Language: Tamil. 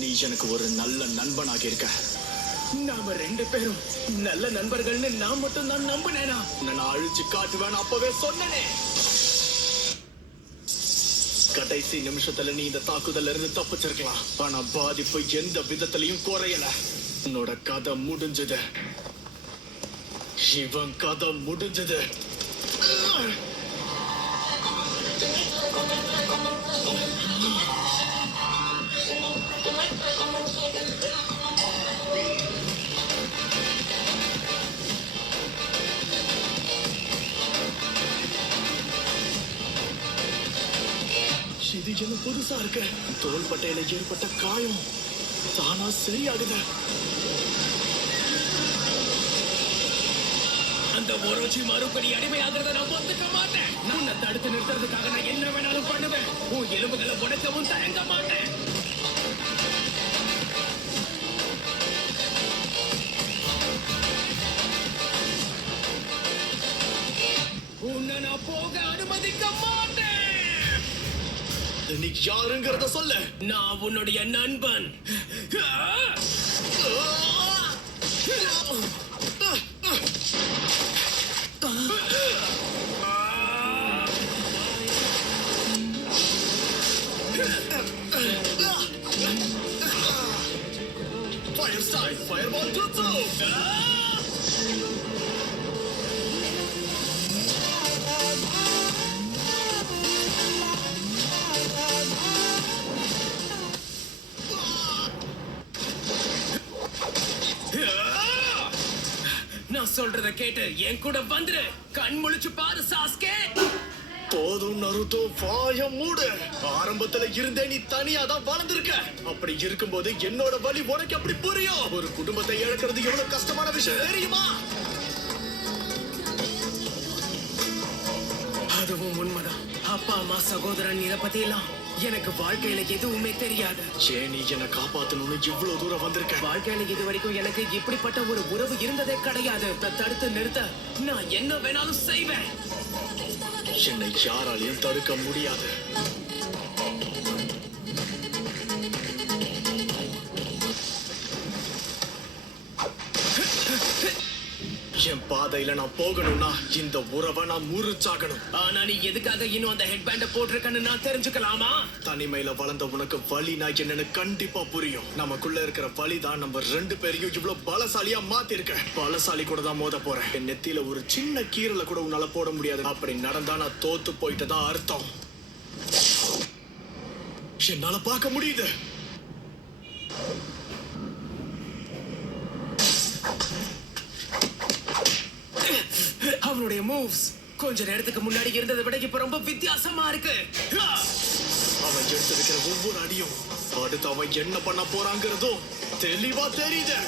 நீ எனக்கு ஒரு நல்ல நண்பனாக இருக்க. நாம ரெண்டு பேரும் நல்ல நண்பர்கள்னு நான் மட்டும் தான் நம்பினேனா? நான் அழிச்சு காட்டுவேன் அப்பவே சொன்னனே. கடைசி நிமிஷத்துல நீ இந்த தாக்குதல்ல இருந்து தப்பிச்சிருக்கலாம். ஆனா பாதிப்பு எந்த விதத்திலையும் குறையல. உன்னோட கதை முடிஞ்சது. இவன் கதை முடிஞ்சது. இது என்ன புதுசா இருக்கு? தோள்பட்டையில ஏற்பட்ட காயம் தானா சரியாகுது. அந்த ஒரோச்சி மறுபடி அடிமையாகிறத நான் ஒத்துக்க மாட்டேன். உன்னை தடுத்து நிறுத்துறதுக்காக நான் என்ன வேணாலும் பண்ணுவேன். உன் எலும்புகளை உடைக்கவும் தயங்க மாட்டேன். உன்னை நான் போக அனுமதிக்க மாட்டேன். நீ யாருங்கிறத சொல்ல. நான் உன்னுடைய நண்பன். Fire style, fireball jutsu. நான் சொல்றத கேட்டு என் கூட வந்துரு. கண் முழிச்சு பாரு சாஸ்கே. போதும் நருட்டோ, வாய மூடு. ஆரம்பத்துல இருந்தே நீ தனியா தான் வளர்ந்திருக்க. அப்படி இருக்கும்போது என்னோட வலி உனக்கு எப்படி புரியும்? ஒரு குடும்பத்தை இழக்கிறது எவ்வளவு கஷ்டமான விஷயம் தெரியுமா? அதுவும் உண்மைதான். அப்பா அம்மா சகோதரன் இத பத்தி எல்லாம் எனக்கு வாழ்க்கையில எதுவுமே தெரியாது. ஏன் நீ என்ன காப்பாத்தணும்னு இவ்வளவு தூரம் வந்திருக்க? வாழ்க்கையில இது வரைக்கும் எனக்கு இப்படிப்பட்ட ஒரு உறவு இருந்ததே கிடையாது. தடுத்து நிறுத்த நான் என்ன வேணாலும் செய்வேன். என்னை யாராலையும் தடுக்க முடியாது. என் பாதையில நான் போகணும்னா இந்த உறவை நான் முறிச்சாகணும். ஆனா நீ எதுக்காக இன்னும் அந்த ஹெட் பேண்ட போட்டிருக்கன்னு நான் தெரிஞ்சுக்கலாமா? தனிமையில வளர்ந்த உனக்கு வலினா என்னன்னு கண்டிப்பா புரியும். நமக்குள்ள இருக்கிற வலி தான் நம்ம ரெண்டு பேரையும் இவ்வளவு பலசாலியா மாத்தி இருக்க. பலசாலி கூட தான் மோத போறேன். என் நெத்தியில ஒரு சின்ன கீரலை கூட உன்னால போட முடியாது. அப்படி நடந்தா நான் தோத்து போயிட்டதான் அர்த்தம். என்னால பார்க்க முடியுது. அவனுடைய மூவ்ஸ் கொஞ்ச நேரத்துக்கு முன்னாடி இருந்ததை விட இப்ப ரொம்ப வித்தியாசமா இருக்கு. அவன் எடுத்திருக்கிற ஒவ்வொரு அடியும் அடுத்து அவன் என்ன பண்ண போறாங்கிறதும் தெளிவா தெரியுது.